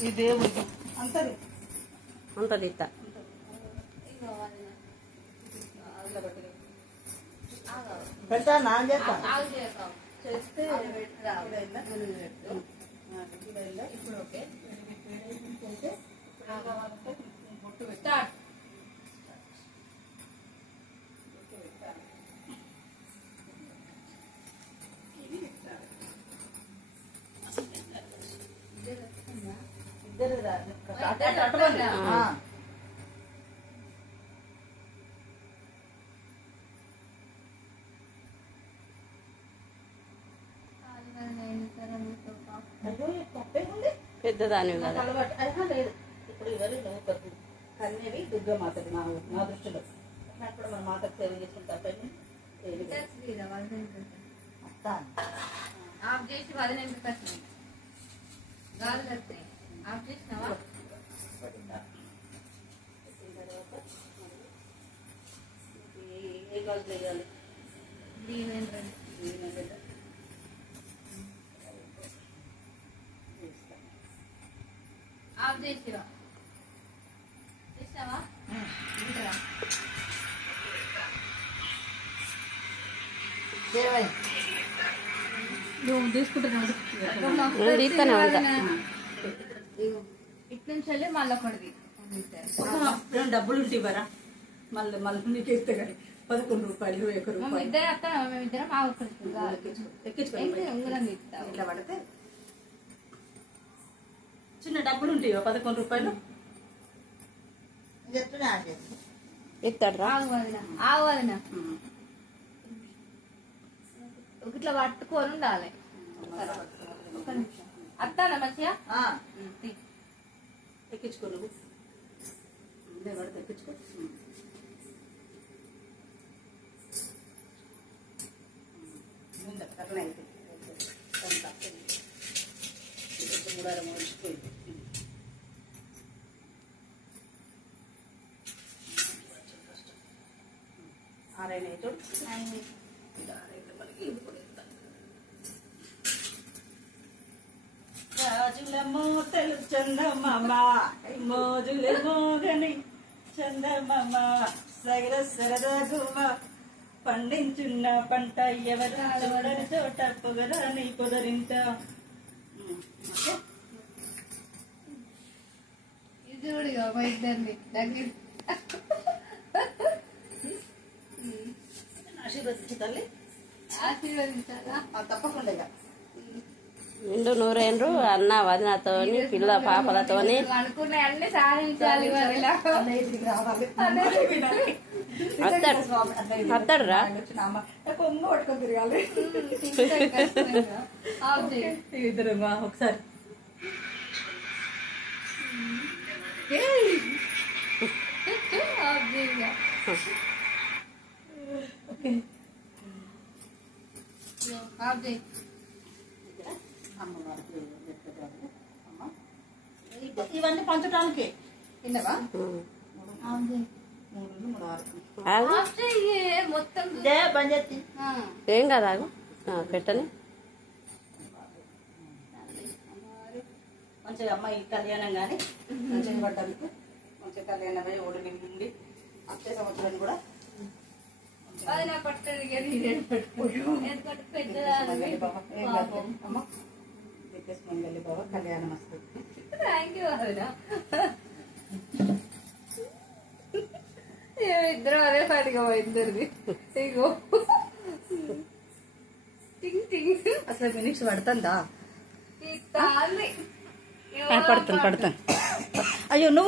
ఈ దేవుడికి అంతది ఉంటుంది ఇత్త పెడతా నా చేస్తా చేస్తే ఇప్పుడు ఓకే స్టార్ట్. ఇద్దరు పెద్దదాని కదా అలవాటు అయినా లేదు. ఇప్పుడు ఇవన్నీ నువ్వు కట్టు కన్నేవి దుర్గమాతది నా దృష్టిలో అప్పుడు మన మాతకు సేవ చేసుకుంటారు ఆఫ్ చేసి 15 కట్టినాయి గాలి కట్టినాయి ఆఫ్ చేసినావా ఏ గాజులు వేయాలి ఆఫ్ చేసిరా చేసినావా నువ్వు తీసుకుంటున్నావు తీస్తానే ఉంటా ఇటు నుంచి వెళ్ళి మళ్ళీ ఒకటిది డబ్బులు ఉంటే ఇవ్వరా మళ్ళీ నీకు ఇస్తే కానీ 11 రూపాయలు 21 రూపాయలు ఇద్దరు అత్త మేమిద్దరం ఆ ఒక్కరికి ఎక్కించుకోండి ఉంగరం తీస్తాం ఇట్లా పడితే చిన్న డబ్బులు ఉంటాయి 11 రూపాయలు ఇస్తాడు రా ఆవు వదిన ఇట్లా పట్టుకొని ఉండాలి ఒక నిమిషం అత్తానా మంచిగా ఎక్కించుకో నువ్వు పడితే ఎక్కించుకో కర్ణ అయితే మూడారం మర్చిపోయింది ఆరైనా చూడు రాజుల మోతలు చందమామ మోజుల మోగని చందమామ సగర సరదా గుమ పండించున్న పంట ఎవరు చూడని చోట పొగరాని పొదరింట ఇది చూడు మా ఇద్దరిని దగ్గర ఆశీర్వదించు తల్లి ఆశీర్వదించాలా తప్పకుండా ఇక నిండు నూరేండ్రు అన్న వదినతోని పిల్ల పాపలతోని అనుకున్నాయి అన్ని సాధించాలి అత్తడు రా కొంగ పట్టుకొని తిరగాలి ఇద్దరు ఒకసారి ఇవన్నీ పంచడానికి విన్నవా మొత్తం ఏం కదా పెట్టని మంచిగా అమ్మాయి కళ్యాణం కానీ మంచిగా పడ్డానికి మంచిగా కళ్యాణం అయ్యి ఓడి నిండి వచ్చే సంవత్సరం కూడా మంగళి బాబా కళ్యాణం వస్తుంది ఇద్దరు అదే పనిగా ఇద్దరిది ఇగో టింగ్ టింగ్ అసలు మినిట్స్ పడుతుందా పడుతుంది పడుతుంది అయ్యో నువ్వు